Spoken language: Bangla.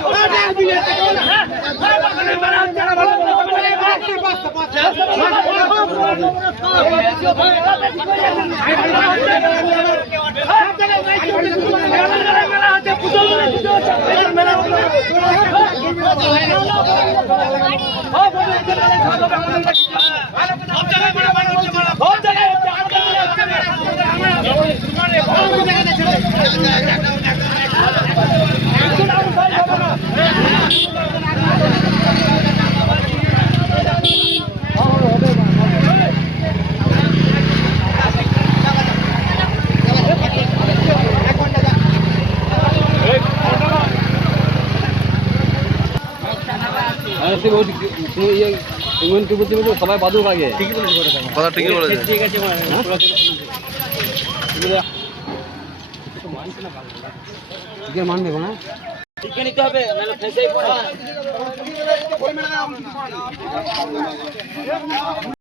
আর সে সবাই বাদুক আগে। কথা ঠিকই বলেছে। কে মানবে না শিখে নিতে হবে নাহলে ফেসেই পড়ে।